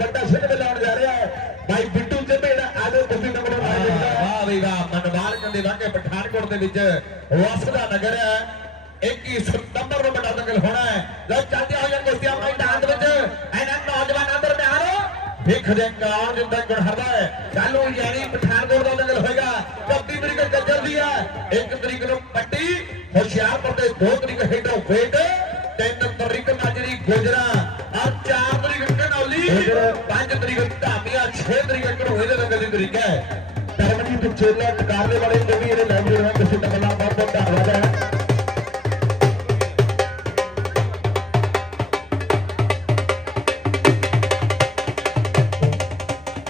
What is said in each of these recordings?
ਵੱਡਾ ਸਿੱਧ ਮਿਲਾਉਣ ਜਾ ਰਿਹਾ ਹੈ। ਭਾਈ ਬਿੱਟੂ ਤੇ ਭੇੜਾ ਆਜੋ ਕੁੱਤੀ ਨੰਬਰ ਦੇਖਦਾ ਹੈ ਵਾਹ ਵੀ ਵਾਹ ਮਨਵਾਲ ਕੰਦੇ ਵਾਂਗੇ ਪਠਾਨਕੋਟ ਦੇ ਵਿੱਚ ਵਸਦਾ ਨਗਰ ਹੈ। 21 ਸਤੰਬਰ ਨੂੰ ਵੱਡਾ ਦੰਗਲ ਹੋਣਾ ਹੈ। ਲੈ ਚੱਲਦੇ ਹੋਏ ਕੁਸ਼ਤੀਆਂ ਮੈਦਾਨ ਦੇ ਵਿੱਚ। ਇਹਨਾਂ ਨੌਜਵਾਨਾਂ ਦਰਮਿਆਨ ਵੇਖਦੇ ਹਾਂ ਕੌਣ ਜਿੰਦਾ ਗੁਣ ਹਰਦਾ ਹੈ। ਨੂੰ ਯਾਨੀ ਪਠਾਨਕੋਟ ਦਾ ਦੰਗਲ ਹੋਏਗਾ। 31 ਤਰੀਕ ਗੱਜਰ ਦੀ ਹੈ। 1 ਤਰੀਕ ਨੂੰ ਪੱਟੀ ਹੁਸ਼ਿਆਰਪੁਰ ਤੇ 2 ਤਰੀਕ ਹੈਡਰ ਵੇਟ ਹੈ ਧਰਮਜੀਤ ਚੇਲਾ ਟਕਾਰਦੇ ਵਾਲੇ ਨੂੰ ਵੀ ਇਹਦੇ ਲਾਈਬ੍ਰੇਰੀ ਵਿੱਚ ਕਿਸੇ ਟਕਲਾ ਬਹੁਤ ਬਹੁਤ ਧੰਨਵਾਦ ਹੈ।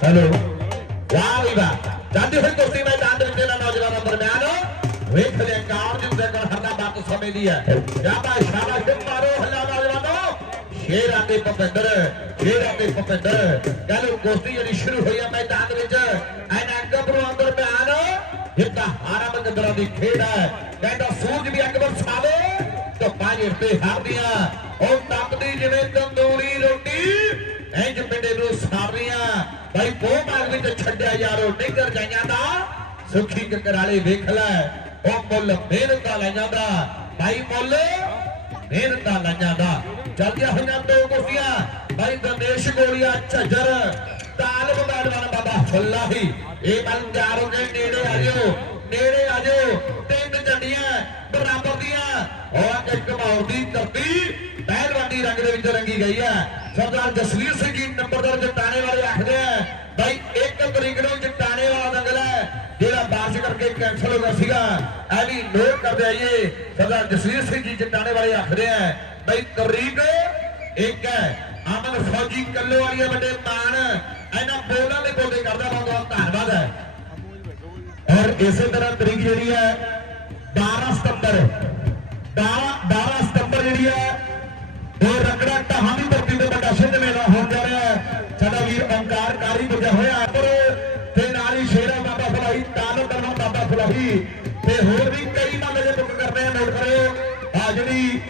ਹੈਲੋ। ਵਾਹ ਵੀ ਵਾਹ। ਜਾਂਦੇ ਹੋਏ ਕੁਸ਼ਤੀ ਮੈਦਾਨ ਦੇ ਵਿੱਚ ਇਹਨਾਂ ਨੌਜਵਾਨਾਂ ਦਰਮਿਆਨ। ਵੇਖਦੇ ਹਾਂ ਕੌਣ ਜਿੰਦੇ ਕੋਲ ਹਰਦਾ ਬਾਤ ਸਮੇਂ ਦੀ ਹੈ। ਸ਼ਾਬਾਸ਼ ਸ਼ਾਬਾਸ਼ ਤੇ ਮਾਰੋ ਹੱਲਾ ਨੌਜਵਾਨੋ। ਸ਼ੇਰਾਂ ਦੇ ਭਪਿੰਦਰ ਸ਼ੇਰਾਂ ਦੇ ਭਪਿੰਦਰ ਕੱਲ ਕੁਸ਼ਤੀ ਜਿਹੜੀ ਸ਼ੁਰੂ ਹੋਈ ਆ ਮੈਦਾਨ ਦੇ ਵਿੱਚ ਇਹਨਾਂ ਗੱਭਰੂਆਂ ਦਰਮਿਆਨ ਜਿੱਤਾ ਹਾਰਾ ਮੰਗਦਰਾਂ ਦੀ ਖੇਡ ਹੈ। ਕਹਿੰਦਾ ਸੂਝ ਵੀ ਅੱਗ ਵਰਸਾਵੇ ਤਾਂ ਪਾਣੀ ਹਾਰਦੀਆਂ ਉਹ ਤਪਦੀ ਜਿਵੇਂ ਤੰਦੂਰੀ ਰੋਟੀ। ਇੰਜ ਪਿੰਡੇ ਨੂੰ ਸਾਰੀਆਂ ਭਾਈ ਬੋ ਮਾਰ ਵਿੱਚ ਛੱਡਿਆ ਯਾਰੋ ਨਿੱਗਰ ਜਾਈਆਂ ਦਾ। ਸੁਖੀ ਕਕਰਾਲੇ ਵੇਖ ਲੈ। ਉਹ ਮੁੱਲ ਮਿਹਨਤਾਂ ਲਾਈਆਂ ਦਾ। ਭਾਈ ਮੁੱਲ ਮਿਹਨਤਾਂ ਲੈ ਜਾਂਦਾ ਚੱਲਦੀਆਂ ਹੋਈਆਂ ਦੋ ਕੁਰਸੀਆਂ। ਭਾਈ ਗਣੇਸ਼ ਗੋਲੀਆ ਝੱਜਰ। ਤਾਲਬ ਬਾਦਵਾਨ ਬਾਬਾ ਫੁੱਲਾਹੀ ਇਹ ਮਨ ਤਿਆਰ ਹੋ ਕੇ ਨੇੜੇ ਆ ਜਿਓ। ਨੇੜੇ ਆ ਜਾਓ। ਤਿੰਨ ਝੰਡੀਆਂ ਬਰਾਬਰ ਦੀਆਂ। ਉਹ ਇੱਕ ਮਾਉ ਦੀ ਧਰਤੀ ਪਹਿਲਵਾਨੀ ਰੰਗ ਦੇ ਵਿੱਚ ਰੰਗੀ ਗਈ ਹੈ। ਸਰਦਾਰ ਜਸਵੀਰ ਸਿੰਘ ਜੀ ਨੰਬਰਦਾਰ ਜਟਾਣੇ ਵਾਲੇ ਆਖਦੇ ਆ ਭਾਈ ਇੱਕ ਤਰੀਕ ਨੂੰ ਜਟਾਣੇ ਵਾਲਾ ਦੰਗਲ ਹੈ। ਜਿਹੜਾ ਬਾਰਿਸ਼ ਕਰਕੇ ਕੈਨਸਲ ਹੋ ਗਿਆ ਸੀਗਾ, ਇਹ ਵੀ ਨੋਟ ਕਰਦੇ ਆਈਏ। ਸਰਦਾਰ ਜਸਵੀਰ ਸਿੰਘ ਜੀ ਜਟਾਣੇ ਵਾਲੇ ਆਖਦੇ ਆ ਭਾਈ ਤਰੀਕ ਇੱਕ ਹੈ। ਅਮਨ ਫੌਜੀ ਕੱਲੋ ਵਾਲੀਏ ਵੱਡੇ ਮਾਨ ਇਹਨਾਂ ਬੋਲਾਂ ਦੇ ਬੋਲੇ ਕਰਦਾ ਬਹੁਤ ਬਹੁਤ ਧੰਨਵਾਦ ਹੈ। ਔਰ ਇਸੇ ਤਰ੍ਹਾਂ ਤਰੀਕ ਜਿਹੜੀ ਹੈ 12 ਸਤੰਬਰ। 12 12 ਸਤੰਬਰ ਜਿਹੜੀ ਹੈ ਉਹ ਰਕੜਾ ਢਾਹਾਂ ਦੀ ਧਰਤੀ ਤੇ ਵੱਡਾ ਸਿੱਧ ਮੇਲਾ ਹੋਣ ਜਾ ਰਿਹਾ ਹੈ। ਸਾਡਾ ਵੀਰ ਓੰਕਾਰ ਕਾਰੀ ਹੋਇਆ ਪਰ ਤੇ ਨਾਲ ਹੀ ਸ਼ੇਰਾ ਬਾਬਾ ਫਲਾਹੀ ਤਾਲਬ ਕਰਨਾ ਬਾਬਾ ਫਲਾਹੀ। ਤੇ ਹੋਰ ਵੀ ਕਈ ਨਾਮ ਜੇ ਬੁੱਕ ਕਰਦੇ ਆ ਨੋਟ ਕਰਿਓ। ਆ ਜਿਹੜੀ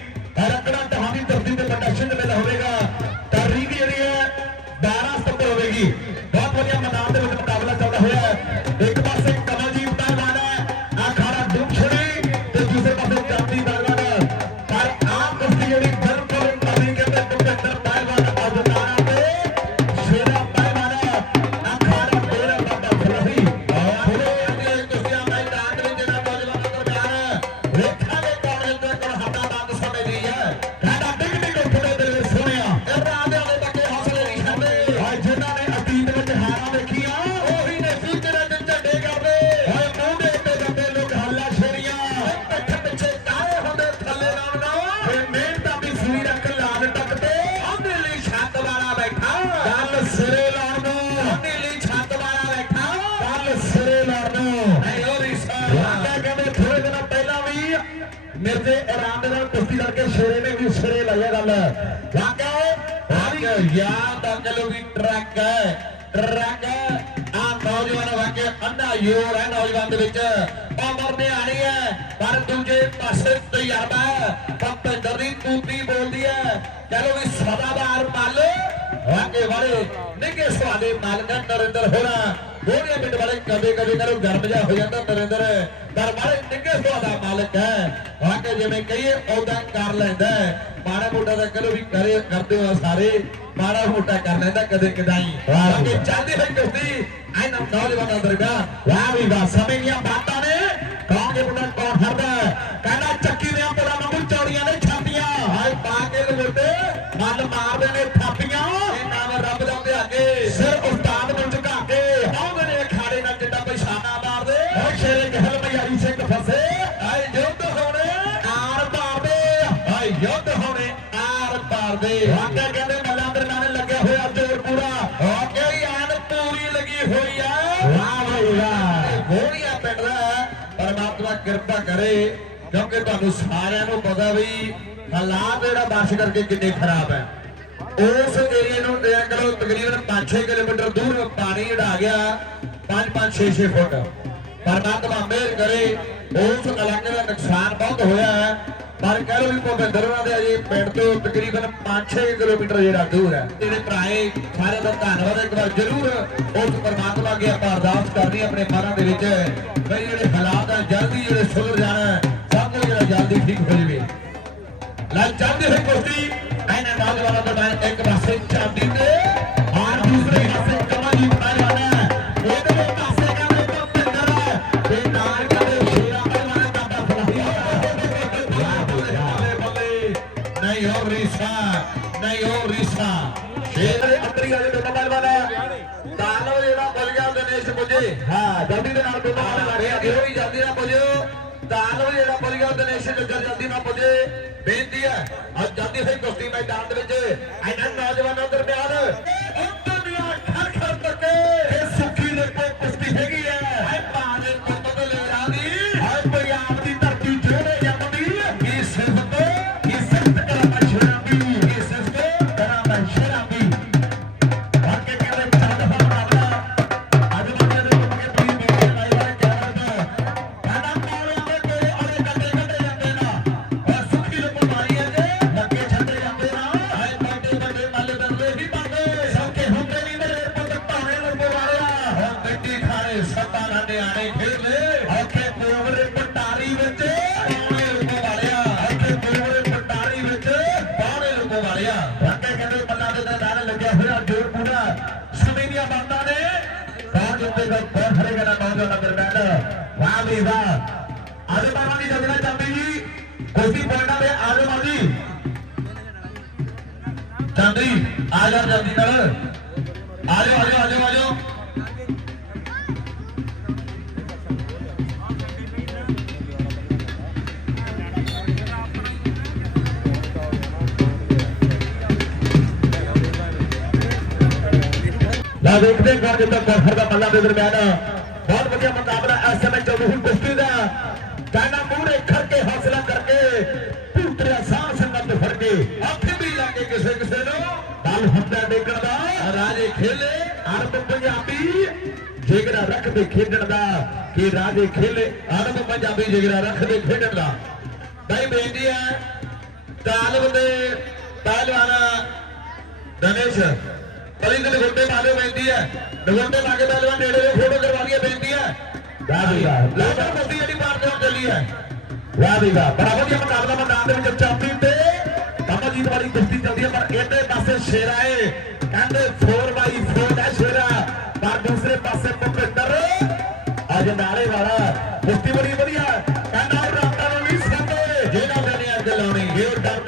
ਪਹਿਲਾਂ ਵੀ ਮਿਰਜ਼ੇ ਇਰਾਨ ਦੇ ਨਾਲ ਕੁਸ਼ਤੀ ਕਰਕੇ ਸ਼ੇਰੇ ਨੇ ਵੀ ਸਿਰੇ ਲਾਇਆ ਗੱਲ। ਵਾਕਾ ਵਾਕ ਯਾਦ ਰੱਖ ਲਓ ਵੀ ਟਰੱਕ ਹੈ। ਟਰੱਕ ਆ ਨੌਜਵਾਨ ਵਾਕੇ ਅੰਨਾ ਯੋਰ ਹੈ ਨੌਜਵਾਨ ਦੇ ਵਿੱਚ। ਉਮਰ ਨਿਆਣੀ ਹੈ ਪਰ ਦੂਜੇ ਪਾਸੇ ਤਜਰਬਾ ਭੰਪਿੰਦਰ ਦੀ ਤੂਤੀ ਬੋਲਦੀ ਹੈ। ਚਲੋ ਵੀ ਸਦਾਬਾਰ ਮੱਲ ਵਾਕੇ ਵਾਲੇ ਨਿੱਕੇ ਸੁਹਾਲੇ ਮਾਲਕ ਨਰਿੰਦਰ ਹੋਣਾ। ਗੋੜੀਆਂ ਪਿੰਡ ਵਾਲੇ ਕਦੇ ਕਦੇ ਕਰੋ ਗਰਮ ਜਾ ਹੋ ਜਾਂਦਾ ਨਰਿੰਦਰ। ਪਰ ਵਾਲੇ ਨਿੱਕੇ ਸੁਹਾਅ ਦਾ ਮਾਲਕ ਹੈ ਵਾਕੇ ਜਿਵੇਂ ਕਹੀਏ ਉਹਦਾ ਕਰ ਲੈਂਦਾ। ਮਾੜਾ ਮੋਟਾ ਤਾਂ ਚਲੋ ਵੀ ਕਰੇ ਕਰਦੇ ਹੋ ਸਾਰੇ। ਮਾੜਾ ਮੋਟਾ ਕਰ ਲੈਂਦਾ ਕਦੇ ਕਦਾਈ। ਵਾਕੇ ਚੱਲਦੀ ਹੋਈ ਕੁਸ਼ਤੀ ਇਹਨਾਂ ਨੌਜਵਾਨਾਂ ਦਰਮਿਆਨ ਵਾਹ ਵੀ ਵਾਹ ਸਮੇਂ ਕਿਰਪਾ ਕਰੇ, ਕਿਉਂਕਿ ਤੁਹਾਨੂੰ ਸਾਰਿਆਂ ਨੂੰ ਪਤਾ ਵੀ ਹਾਲਾਤ ਜਿਹੜਾ ਬਾਰਿਸ਼ ਕਰਕੇ ਕਿੰਨੇ ਖਰਾਬ ਹੈ। ਉਸ ਏਰੀਏ ਨੂੰ ਦੇਖ ਤਕਰੀਬਨ 5-6 ਕਿਲੋਮੀਟਰ ਦੂਰ ਪਾਣੀ ਜਿਹੜਾ ਆ ਗਿਆ 5-5 6-6 ਫੁੱਟ। ਪਰਮਾਤਮਾ ਮਿਹਰ ਕਰੇ, ਉਸ ਇਲਾਕੇ ਦਾ ਨੁਕਸਾਨ ਬਹੁਤ ਹੋਇਆ ਹੈ। ਪਰ ਕਹਿ ਲਓ ਵੀ ਭੁਪਿੰਦਰ ਉਹਨਾਂ ਦੇ ਅਜੇ ਪਿੰਡ ਤੋਂ ਤਕਰੀਬਨ 5-6 ਕਿਲੋਮੀਟਰ ਜਿਹੜਾ ਦੂਰ ਹੈ। ਜਿਹੜੇ ਭਰਾਏ, ਸਾਰਿਆਂ ਦਾ ਧੰਨਵਾਦ। ਇੱਕ ਵਾਰ ਜ਼ਰੂਰ ਉਸ ਪਰਮਾਤਮਾ ਅੱਗੇ ਆਪਾਂ ਅਰਦਾਸ ਕਰਨੀ, ਆਪਣੇ ਮਨਾਂ ਦੇ ਵਿੱਚ। ਵੀ ਜਿਹੜੇ ਲੈ ਕੁਸ਼ਤੀ। ਇਹਨਾਂ ਨੌਜਵਾਨਾਂ ਦਾ ਮੈਂ ਇੱਕ ਪਾਸੇ ਚਾਂਦੀ ਤੇ ਔਰ ਦੂਸਰੇ ਪਾਸੇ ਕਮਲਜੀਤ ਪਹਿਲਵਾਨ ਹੈ ਇਹਦੇ ਪਾਸੇ ਕਹਿੰਦੇ ਭੁਪਿੰਦਰ ਤੇ ਨਾਲ ਕਹਿੰਦੇ ਸ਼ੇਰਾ ਪਹਿਲਵਾਨ ਦਾ ਬੱਲੇ ਬੱਲੇ ਨਹੀਂ ਹੋ ਰੀਸਾ, ਨਹੀਂ ਹੋ ਰੀਸਾ। ਸ਼ੇਰ ਅੰਦਰੀ ਵਾਲੇ ਦੋਨੋਂ ਪਹਿਲਵਾਨ ਹੈ ਦਾਨੋ ਜਿਹੜਾ ਬੁੱਲ ਗਿਆ ਦਿਨੇਸ਼ ਪੁੱਜੇ। ਹਾਂ, ਜਲਦੀ ਦੇ ਨਾਲ ਦੋਨੋਂ ਪਹਿਲਵਾਨ ਮਾਰੇ ਅੱਗੇ ਹੋਈ ਜਲਦੀ ਨਾ ਪੁੱਜੋ। ਦਾਨੋ ਜਿਹੜਾ ਬੁੱਲ ਗਿਆ ਦਿਨੇਸ਼ ਜਲਦੀ ਨਾਲ ਪੁੱਜੇ। ਬੇਨਤੀ ਹੈ ਅੱਜ ਜਾਂਦੀ ਹੋਈ ਕੁਸ਼ਤੀ ਮੈਦਾਨ ਦੇ ਵਿੱਚ ਇਹਨਾਂ ਨੌਜਵਾਨਾਂ ਦਰਮਿਆਨ ਆ ਜਾ ਜਲਦੀ ਨਾਲ। ਆ ਜਾਓ ਆ ਜਾਓ ਆ ਜਾਓ ਲਾ ਦੇਖਦੇ ਕਰ ਦਿੱਤਾ ਕੌਫਰ ਕੋਫਰ ਦਾ ਮੱਲਾ ਦੇ ਦਰਮਿਆਨ। ਬਹੁਤ ਵਧੀਆ ਮੁਕਾਬਲਾ ਇਸ ਸਮੇਂ ਚੱਲ ਰਹੀ ਕੁਸ਼ਤੀ ਦਾ। ਕਾਨਾ ਮੂਹਰੇ ਖੜ ਕੇ ਹੌਸਲਾ ਕਰਕੇ ਪੁੱਤਰਿਆ ਸਾਹ ਸੰਗਤ ਫੜ ਕੇ ਹੱਥ ਨੂੰ ਦਲ ਹੁੰਦਾ ਡੇਗਣ ਦਾ? ਰਾਜੇ ਖੇਲੇ ਅਰਬ ਪੰਜਾਬੀ ਜਿਗਰਾ ਰੱਖਦੇ ਖੇਡਣ ਦਾ। ਕਿ ਰਾਜੇ ਖੇਲੇ ਆਰਮ ਪੰਜਾਬੀ ਜਿਗਰਾ ਰੱਖਦੇ ਖੇਡਣ ਦਾ। ਬਈ ਬੇਨਤੀ ਹੈ ਤਾਲਬ ਦੇ ਪਹਿਲਵਾਨ ਦਨੇਸ਼ ਪਲੀ ਦੇ ਲਗੋਟੇ ਮਾਰੇ ਬੇਨਤੀ ਹੈ। ਲਗੋਟੇ ਲਾ ਕੇ ਪਹਿਲਵਾਨ ਨੇੜੇ ਦੇ ਫੋਟੋ ਕਰਵਾ ਲਈਏ ਬੇਨਤੀ ਹੈ। ਵਾਹ ਵਾਹ ਲੋਕਾਂ ਕੁਸ਼ਤੀ ਜਿਹੜੀ ਪਾਰ ਦੇ ਚੱਲੀ ਹੈ। ਵਾਹ ਵਾਹ ਬੜਾ ਵਧੀਆ ਮੁਕਾਬਲਾ ਮੈਦਾਨ ਦੇ ਵਿੱਚ ਚਾਂਦੀ ਤੇ ਕਮਲਜੀਤ ਵਾਲੀ ਕੁਸ਼ਤੀ ਚੱਲਦੀ ਹੈ ਪਰ ਇਹਦੇ ਪਾਸੇ ਸ਼ੇਰਾ ਏ। ਕਹਿੰਦੇ 4x4 ਹੈ ਸ਼ੇਰਾ। ਪਰ ਦੂਸਰੇ ਪਾਸੇ ਭੁਪਿੰਦਰ ਅਜਨਾਰੇ ਵਾਲਾ। ਕੁਸ਼ਤੀ ਬੜੀ ਵਧੀਆ। ਕਹਿੰਦਾ ਰਾਤਾਂ ਨੂੰ ਨਹੀਂ ਸੰਦੇ। ਜਿਹੜਾ ਮੈਨੇ ਅੱਗ ਲਾਉਣੀ ਇਹ ਡਰਦੇ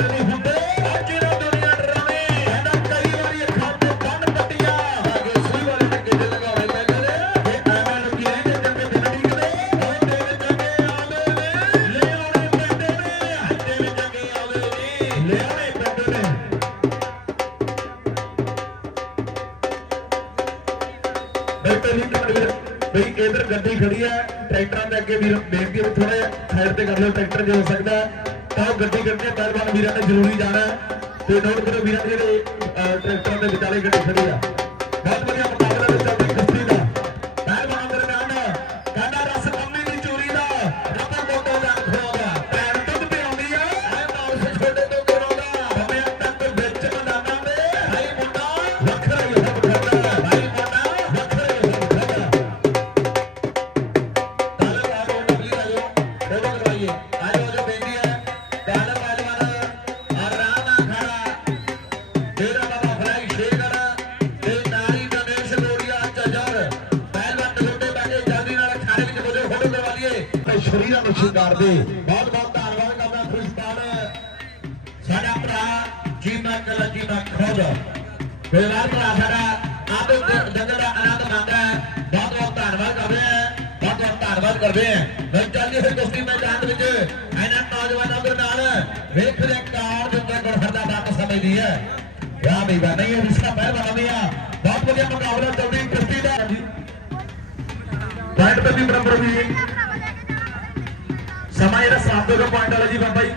ਵੀਰ ਬੇਨਤੀ ਹੈ ਥੋੜੇ ਸਾਈਡ ਤੇ ਕਰ ਲਓ ਟਰੈਕਟਰ ਜੇ ਹੋ ਸਕਦਾ ਤਾਂ ਉਹ ਗੱਡੀ ਕੱਢਣੀ ਹੈ, ਪਹਿਲਵਾਨ ਵੀਰਾਂ ਨੇ ਜ਼ਰੂਰੀ ਜਾਣਾ ਤੇ ਨੋਟ ਕਰੋ ਵੀਰਾਂ ਦੇ ਜਿਹੜੇ ਅਹ, ਦੇ ਵਿਚਾਲੇ ਗੱਡੀ ਖੜੀ ਆ। ਬਹੁਤ ਵਧੀਆ ਸ਼ਰੀਰਾਂ ਨੂੰ ਸ਼ਿੰਗਾਰ ਦੇ। ਬਹੁਤ ਬਹੁਤ ਧੰਨਵਾਦ ਕਰਦਾ ਖੁਸ਼ਪਾਲ ਸਾਡਾ ਭਰਾ ਜੀਮਾ ਕਲਾ ਜੀਮਾ ਖੋਦ। ਬੇਵਾਰ ਭਰਾ ਸਾਡਾ ਆਪ ਜੰਗਲ ਦਾ ਆਨੰਦ ਹੈ। ਬਹੁਤ ਬਹੁਤ ਧੰਨਵਾਦ ਕਰਦੇ ਹਾਂ। ਬਹੁਤ ਬਹੁਤ ਧੰਨਵਾਦ ਕਰਦੇ ਹਾਂ। ਮੈਂ ਚੱਲਦੀ ਹੋਈ ਕੁਸ਼ਤੀ ਮੈਦਾਨ ਵਿੱਚ। ਇਹਨਾਂ ਨੌਜਵਾਨਾਂ ਦੇ ਨਾਲ ਵੇਖਦੇ ਹਾਂ ਕਾਰ ਦੇ ਉੱਤੇ ਗੁਰਫਰ ਦਾ ਬਾਤ ਸਮਝਦੀ ਹੈ। ਯਾ ਬਈ ਬਾ ਨਹੀਂ ਰਿਸ਼ਤਾ ਪਹਿਲਵਾਨ ਦੀ ਆ। ਬਹੁਤ ਵਧੀਆ ਮੁਕਾਬਲਾ ਚੱਲਦੀ ਕੁਸ਼ਤੀ ਦਾ। ਪੁਆਇੰਟ ਤੇ ਵੀ ਬਰਾਬਰ ਵੀ। ਸਮਾਂ ਜਿਹੜਾ ਸਾਫ਼ ਦੇ ਪੁਆਇੰਟ ਵਾਲਾ ਜੀ ਬਾਬਾ ਜੀ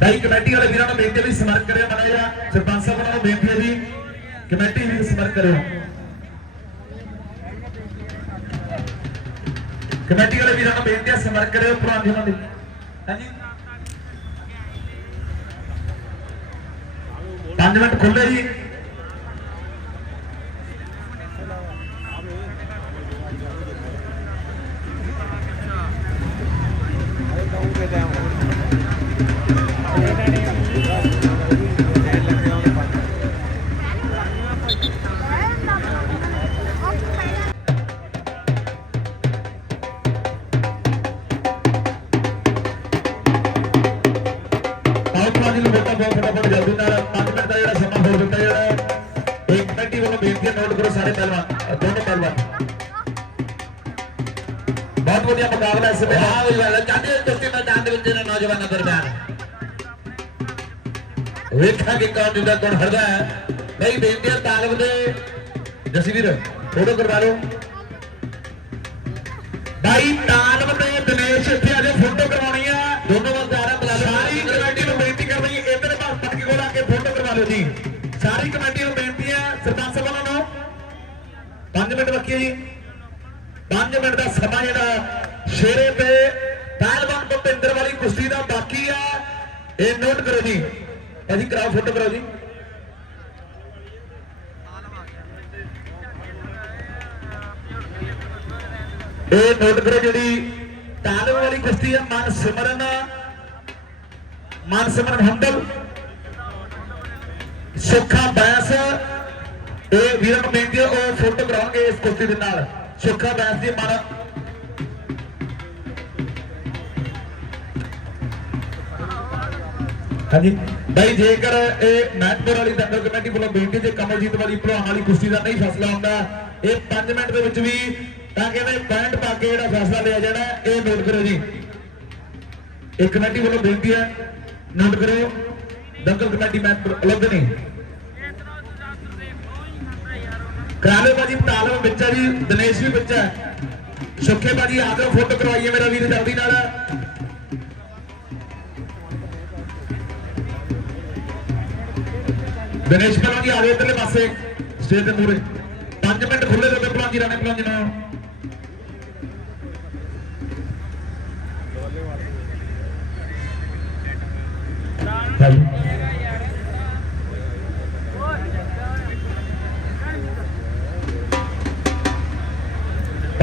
ਦਾਈ ਕਮੇਟੀ ਵਾਲੇ ਵੀਰਾਂ ਨੂੰ ਬੇਨਤੀ ਵੀ ਸਮਰਕ ਕਰਿਓ ਮਨਾਇਆ ਸਰਪੰਚ ਸਾਹਿਬ ਨੂੰ ਬੇਨਤੀ ਹੈ ਜੀ ਕਮੇਟੀ ਵੀ ਸਮਰਕ ਕਰਿਓ। ਕਮੇਟੀ ਵਾਲੇ ਵੀਰਾਂ ਨੂੰ ਬੇਨਤੀ ਹੈ ਸਮਰਕ ਕਰਿਓ ਪ੍ਰਧਾਨ ਜੀ ਉਹਨਾਂ ਦੀ। ਹਾਂਜੀ। 5 ਮਿੰਟ ਖੁੱਲੇ ਜੀ। ਵੱਲੋਂ ਹੈ ਨੋਟ ਕਰੋ ਸਾਰੇ ਪਹਿਲਵਾਨ। ਦੋਨੋਂ ਪਹਿਲਵਾਨ। ਬਹੁਤ ਵਧੀਆ ਮੁਕਾਬਲਾ ਇਸ ਵੇਲੇ। ਵਾਹ ਵੀ ਵਾਹ ਚਾਹਦੇ ਕੁਸ਼ਤੀ ਮੈਦਾਨ ਦੇ ਵਿੱਚ ਇਹਨਾਂ ਨੌਜਵਾਨਾਂ ਦਰਮਿਆਨ। ਵੇਖਾਂਗੇ ਕੌਣ ਜਿੰਦਾ ਕੌਣ ਹਰਦਾ ਹੈ। ਨਹੀਂ ਬੇਨਤੀ ਹੈ ਤਾਲਬ ਦੇ ਜਸਵੀਰ ਫੋਟੋ ਕਰਵਾ ਲਓ। ਭਾਈ ਤਾਲਬ ਤੇ ਦਿਨੇਸ਼ ਇੱਥੇ ਆਜੋ ਫੋਟੋ ਕਰਵਾਉਣੀ ਆ। ਦੋਨੋਂ ਵੱਲ ਬੁਲਾ ਲਓ ਸਾਰੀ ਕਮੇਟੀ ਨੂੰ ਬੇਨਤੀ ਕਰਨੀ ਹੈ ਇਧਰ ਪੱਟ ਕੇ ਕੋਲ ਆ ਕੇ ਫੋਟੋ ਕਰਵਾ ਲਓ ਜੀ। ਸਾਰੀ ਕਮੇਟੀ ਨੂੰ 5 ਮਿੰਟ ਬਾਕੀ ਹੈ ਜੀ। 5 ਮਿੰਟ ਦਾ ਸਮਾਂ ਜਿਹੜਾ ਸ਼ੇਰੇ ਤੇ ਪਹਿਲਵਾਨ ਭੁਪਿੰਦਰ ਵਾਲੀ ਕੁਸ਼ਤੀ ਦਾ ਬਾਕੀ ਆ। ਇਹ ਨੋਟ ਕਰੋ ਜੀ। ਭਾਜੀ, ਕਰਾਓ ਫੋਟੋ ਕਰਾਓ ਜੀ। ਇਹ ਨੋਟ ਕਰੋ ਜਿਹੜੀ ਤਾਲਬ ਵਾਲੀ ਕੁਸ਼ਤੀ ਹੈ ਮਨ ਸਿਮਰਨ ਮਨ ਸਿਮਰਨ ਹੰਦਲ ਸੁੱਖਾ ਬੈਸ। ਇਹ ਵੀਰਾਂ ਨੂੰ ਬੇਨਤੀ ਹੈ ਉਹ ਫੋਟੋ ਕਰਾਉਣਗੇ ਇਸ ਕੁਸ਼ਤੀ ਦੇ ਨਾਲ। ਸੁੱਖਾ ਬੈਸ ਦੀ ਮਨ ਹਾਂਜੀ। ਭਾਈ ਜੇਕਰ ਇਹ ਮੈਟਪੁਰ ਵਾਲੀ ਦੰਗਲ ਕਮੇਟੀ ਵੱਲੋਂ ਬੇਨਤੀ ਤੇ ਕਮਲਜੀਤ ਵਾਲੀ ਭਲਵਾਨ ਵਾਲੀ ਕੁਸ਼ਤੀ ਦਾ ਨਹੀਂ ਫੈਸਲਾ ਹੁੰਦਾ, ਇਹ 5 ਮਿੰਟ ਦੇ ਵਿੱਚ ਵੀ ਤਾਂ ਕਹਿੰਦੇ ਪੁਆਇੰਟ ਪਾ ਕੇ ਜਿਹੜਾ ਫੈਸਲਾ ਲਿਆ ਜਾਣਾ ਇਹ ਨੋਟ ਕਰੋ ਜੀ। ਇਹ ਕਮੇਟੀ ਵੱਲੋਂ ਬੇਨਤੀ ਹੈ, ਨੋਟ ਕਰੋ ਦੰਗਲ ਕਮੇਟੀ ਮੈਟਪੁਰ ਅਲੱਗ ਨਹੀਂ। ਕਰਾਲੇ ਬਾਜੀ ਤਾਲਮ ਵਿੱਚ ਹੈ ਜੀ, ਦਿਨੇਸ਼ ਵੀ ਵਿੱਚ ਸੁੱਖੇ ਬਾਜੀ ਆ ਜਾਓ ਫੋਟੋ ਕਰਵਾਈਏ ਮੇਰਾ ਵੀਰ ਜਲਦੀ ਨਾਲ। ਦਿਨੇਸ਼ ਪਹਿਲਾਂ ਜੀ ਆ ਜਾਓ ਇੱਧਰਲੇ ਪਾਸੇ, ਸਟੇਜ ਦੇ ਮੂਰੇ 5 ਮਿੰਟ ਖੁੱਲੇ ਦੇ ਪਹਿਲਾਂ ਜੀ ਰਾਣੇ ਪਹਿਲਾਂ ਜੀ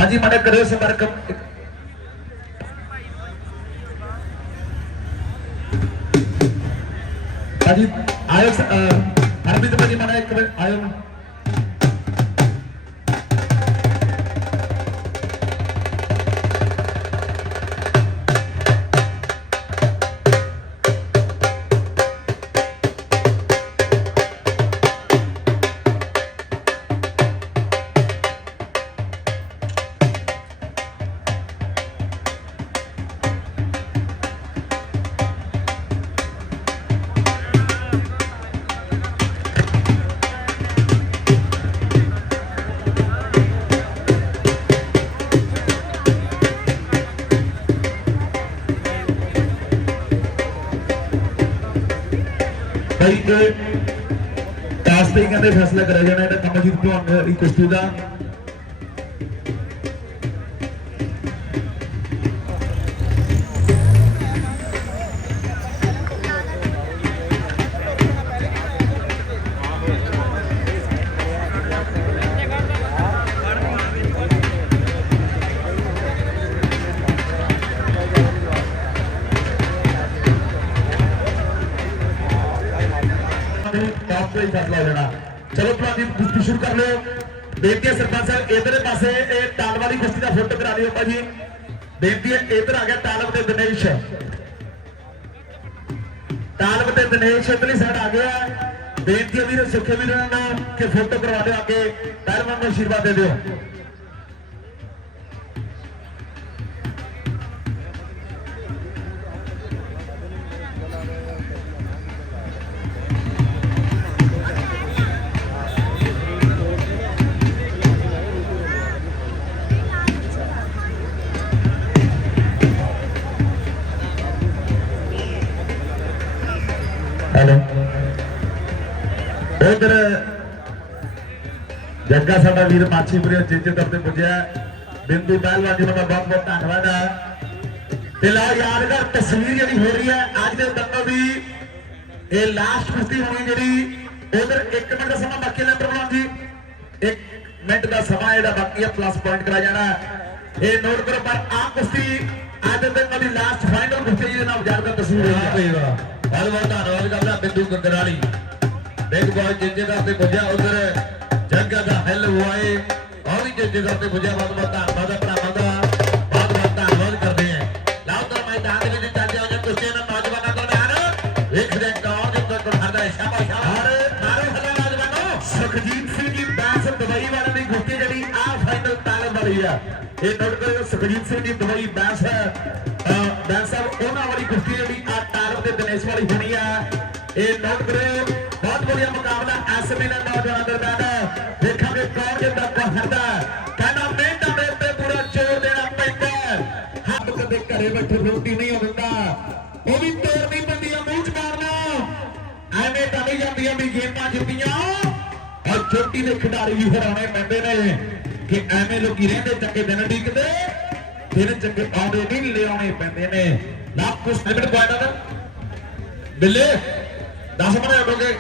ਭਾਜੀ ਮਾੜੇ ਕਰਿਓ ਸੰਪਰਕ। ਭਾਜੀ ਆਇਓ ਹਰਮੀਤ ਭਾਜੀ ਮਾੜਾ ਇੱਕ ਮਿੰਟ ਆਇਓ। ਭਾਈ ਇਹ ਟਾਸ ਤੇ ਕਹਿੰਦੇ ਫੈਸਲਾ ਕਰਿਆ ਜਾਣਾ ਇਹਦਾ ਕਮਲਜੀਤ ਭਲਵਾਨ ਦੀ ਕੁਸ਼ਤੀ ਦਾ ਟਾਪ ਤੇ ਹੋ ਜਾਣਾ। ਚਲੋ ਭਰਾ ਜੀ ਕੁਸ਼ਤੀ ਸ਼ੁਰੂ ਕਰ ਲਿਓ। ਬੇਨਤੀ ਹੈ ਸਰਪੰਚ ਸਾਹਿਬ, ਇਧਰਲੇ ਪਾਸੇ ਇਹ ਟਾਲ ਵਾਲੀ ਕੁਸ਼ਤੀ ਦਾ ਫੋਟੋ ਕਰਾ ਲਿਓ ਭਾਜੀ। ਬੇਨਤੀ ਹੈ, ਇਧਰ ਆ ਗਿਆ ਤਾਲਬ ਤੇ ਦਿਨੇਸ਼। ਤਾਲਬ ਤੇ ਦਿਨੇਸ਼ ਇਧਰਲੀ ਸਾਈਡ ਆ ਗਿਆ। ਬੇਨਤੀ ਹੈ ਵੀਰ, ਸੁਖੇ ਵੀਰ ਨੂੰ ਕਿ ਫੋਟੋ ਕਰਵਾ ਦਿਓ ਅੱਗੇ। ਪਹਿਲਵਾਨ ਨੂੰ ਆਸ਼ੀਰਵਾਦ ਦੇ ਦਿਓ। ਜੱਗਾ ਸਾਡਾ ਵੀਰ ਮਾਛੀਪੁਰੇ ਚੇਚੇ ਦਰ ਤੇ ਪੁੱਜਿਆ। ਬਿੰਦੂ ਪਹਿਲਵਾਨ ਜੀ ਦਾ ਬਹੁਤ ਬਹੁਤ ਧੰਨਵਾਦ ਹੈ ਤੇ ਲਾ ਯਾਦਗਾਰ ਤਸਵੀਰ ਜਿਹੜੀ ਹੋ ਰਹੀ ਹੈ, ਅੱਜ ਦੇ ਦੰਗਲ ਦੀ ਇਹ ਲਾਸਟ ਕੁਸ਼ਤੀ ਹੋਣੀ ਜਿਹੜੀ, ਉਧਰ 1 ਮਿੰਟ ਦਾ ਸਮਾਂ ਬਾਕੀ ਲੈਂਟਰ ਬਣਾਉਣ ਜੀ। 1 ਮਿੰਟ ਦਾ ਸਮਾਂ ਜਿਹੜਾ ਬਾਕੀ ਹੈ ਪਲੱਸ ਪੁਆਇੰਟ ਕਰਾ ਜਾਣਾ। ਇਹ ਨੋਟ ਕਰੋ, ਪਰ ਆ ਕੁਸ਼ਤੀ ਅੱਜ ਦੇ ਦਿਨ ਦੀ ਲਾਸਟ ਫਾਈਨਲ ਕੁਸ਼ਤੀ ਜਿਹਦੇ ਨਾਲ ਯਾਦਗਾਰ ਤਸਵੀਰ ਹੋਈ ਵਾਹ ਹੈ ਬਹੁਤ ਬਹੁਤ ਧੰਨਵਾਦ ਕਰਦਾ ਬਿੰਦੂ ਗੰਗਰਾਲੀ। ਬਿਗ ਬॉय ਜਿੱਜੇ ਦਾ ਤੇ ਪੁੱਜਿਆ ਉਧਰ। ਜੱਗਾ ਦਾ ਹੱਲ ਹੋਏ ਵੀ ਜਿੱਜੇ ਦਾ ਤੇ ਬਹੁਤ ਬਹੁਤ ਧੰਨਵਾਦ ਹੈ ਭਰਾਵਾਂ ਦਾ ਬਹੁਤ ਬਹੁਤ ਧੰਨਵਾਦ ਕਰਦੇ ਆ। ਤਾਂ ਮੈਦਾਨ ਦੇ ਵਿੱਚ ਚੱਲਦੇ ਹੋਏ ਕੁਸ਼ਤੀ ਨਾਲ ਨੌਜਵਾਨਾਂ ਦਰਮਿਆਨ ਵੇਖਦੇ ਹਾਂ ਕੌਣ ਜਿੱਤ ਕੋਲ ਹਰਦਾ ਹੈ। ਸ਼ਾਬਾਸ਼ ਸ਼ਾਬਾਸ਼। ਮਾਰੋ ਹੱਲਾ ਨੌਜਵਾਨੋ। ਸੁਖਜੀਤ ਸਿੰਘ ਜੀ ਬੈਂਸ ਦੁਬਈ ਵਾਲਿਆਂ ਦੀ ਕੁਸ਼ਤੀ ਜਿਹੜੀ ਆ ਫਾਈਨਲ ਤਾਲਮ ਵਾਲੀ ਆ। ਇਹ ਨੋਟ ਕਰਿਓ ਸੁਖਜੀਤ ਸਿੰਘ ਜੀ ਦੁਬਈ ਬੈਂਸ ਅਹ ਬੈਂਸ ਸਾਹਿਬ ਉਹਨਾਂ ਵਾਲੀ ਕੁਸ਼ਤੀ ਜਿਹੜੀ ਆ ਤਾਲਮ ਦੇ ਦਿਨੇਸ਼ ਵਾਲੀ ਹੋਣੀ ਆ। ਇਹ ਨੋਟ ਕਰਿਓ ਬਿਲਕੁਲ ਇਹ ਮੁਕਾਬਲਾ ਐਸ ਵੀ ਨਾਲ ਨੌਜਵਾਨਾਂ ਦਰਮਿਆਨ ਹੈ। ਦੇਖਾਂਗੇ ਕੌਣ ਜਿੱਤਦਾ ਪਹਰਦਾ ਕਹਿੰਦਾ ਮਿਹਨਤ ਅਮਲੇ ਤੇ ਪੂਰਾ ਜ਼ੋਰ ਦੇਣਾ ਪੈਂਦਾ ਹੱਥ ਕਦੇ ਘਰੇ ਬੈਠੇ ਰੋਟੀ ਨਹੀਂ ਹੁੰਦਾ ਉਹ ਵੀ ਤੋੜਨੀ ਪੈਂਦੀ ਆ ਮੂੰਹ ਚ ਮਾਰਨਾ ਐਵੇਂ ਤਾਂ ਨਹੀਂ ਜਾਂਦੀਆਂ ਵੀ ਗੇਮਾਂ ਜਿੱਤੀਆਂ। ਔਰ ਛੋਟੀ ਦੇ ਖਿਡਾਰੀ ਵੀ ਹਰਾਉਣੇ ਪੈਂਦੇ ਨੇ ਕਿ ਐਵੇਂ ਲੋਕੀ ਰਹਿੰਦੇ ਚੰਗੇ ਦਿਨ ਡੀਕਦੇ, ਦਿਨ ਚੰਗੇ ਆਉਂਦੇ ਨਹੀਂ ਲਿਆਉਣੇ ਪੈਂਦੇ ਨੇ। ਨਾ ਕੁਛ ਲਿਮਿਟ ਪੁਆਇੰਟ ਦਾ ਬਿੱਲੇ 10 ਮਿੰਟ ਹੋ ਗਏ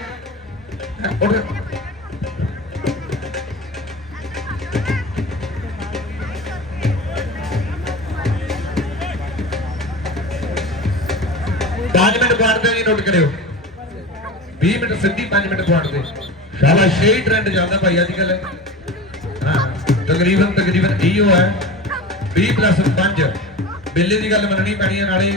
5 ਮਿੰਟ ਪੁਆਇੰਟ ਦੇ ਨੋਟ ਕਰਿਓ। 20 ਮਿੰਟ ਸਿੱਧੀ 5 ਮਿੰਟ ਪੁਆਇੰਟ ਦੇ ਸ਼ਾਬਾਸ਼ ਇਹ ਟ੍ਰੈਂਡ ਜਾਂਦਾ ਭਾਈ ਅੱਜ ਕੱਲ ਹਾਂ, ਤਕਰੀਬਨ ਤਕਰੀਬਨ ਇਹੋ ਹੈ। 20 5 ਬਿੱਲੇ ਦੀ ਗੱਲ ਮੰਨਣੀ ਪੈਣੀ ਹੈ, ਨਾਲੇ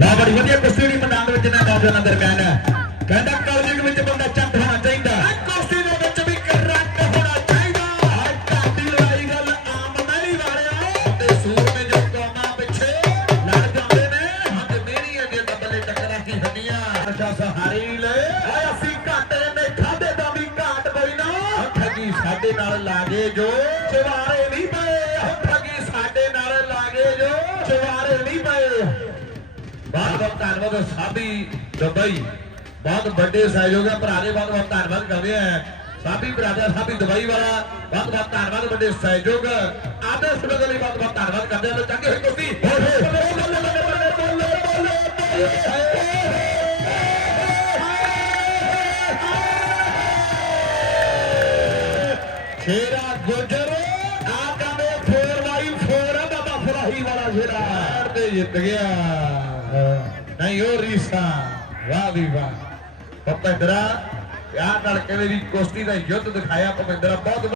ਲਾ ਬੜੀ ਵਧੀਆ ਕੁਸ਼ਤੀ ਦੀ ਮੈਦਾਨ ਵਿੱਚ ਨਾ ਨੌਜਵਾਨਾਂ ਦਰਮਿਆਨ ਹੈ। ਕਹਿੰਦਾ ਕਲਯੁਗ ਵਿੱਚ ਬੰਦਾ ਚੰਦ ਹੋਣਾ ਚਾਹੀਦਾ। ਕੁਸ਼ਤੀ ਦੇ ਵਿੱਚ ਵੀ ਕਰੰਟ ਹੋਣਾ ਚਾਹੀਦਾ। ਢਾਡੀ ਲੜਾਈ ਗੱਲ ਆਮ ਨਹੀਂ ਵਾਲਿਆ ਤੇ ਸੂਰਮੇ ਜੋ ਕੌਮਾਂ ਪਿੱਛੇ ਲੜ ਜਾਂਦੇ ਨੇ। ਅੱਜ ਮੇਰੀਆਂ ਦੇ ਬੱਲੇ ਟੱਕਰਾਂ ਕੀ ਹੁੰਦੀਆਂ। ਅੱਛਾ ਸਹਾਰੀ ਲੈ। ਓਏ ਅਸੀਂ ਘਾਟੇ ਨੇ ਖਾਦੇ ਦਾ ਵੀ ਘਾਟ ਕੋਈ ਨਾ। ਠੱਗੀ ਸਾਡੇ ਨਾਲ ਲਾਗੇ ਜੋ। ਬਹੁਤ ਬਹੁਤ ਧੰਨਵਾਦ ਸਾਬੀ ਦੁਬਈ ਬਹੁਤ ਵੱਡੇ ਸਹਿਯੋਗ ਹੈ ਭਰਾ ਦੇ ਬਹੁਤ ਬਹੁਤ ਧੰਨਵਾਦ ਕਰਦੇ ਆ ਸਾਬੀ ਬਰਾਦਰ ਸਾਬੀ ਦੁਬਈ ਵਾਲਾ ਬਹੁਤ ਬਹੁਤ ਧੰਨਵਾਦ ਵੱਡੇ ਸਹਿਯੋਗ ਆਦਰ ਸੁਣਨ ਲਈ ਬਹੁਤ ਬਹੁਤ ਧੰਨਵਾਦ ਕਰਦੇ ਹਾਂ ਚੰਗੇ ਹੋਏ ਕੁਸ਼ਤੀ ਸ਼ੇਰਾ ਗੁਜਰ ਆ ਕਹਿੰਦੇ 4x4 ਆ ਬਾਬਾ ਫਰਾਹੀ ਵਾਲਾ ਸ਼ੇਰਾ ਪੈਰ ਤੇ ਜਿੱਤ ਗਿਆ ਨਹੀਂ, ਉਹ ਰੀਸਾ, ਵਾਹ ਵੀ ਵਾਹ। ਭਪਿੰਦਰਾ ਪਿਆਰ ਨਾਲ ਕਹਿੰਦੇ ਵੀ ਕੁਸ਼ਤੀ ਦਾ ਯੁੱਧ ਦਿਖਾਇਆ, ਭਪਿੰਦਰਾ, ਬਹੁਤ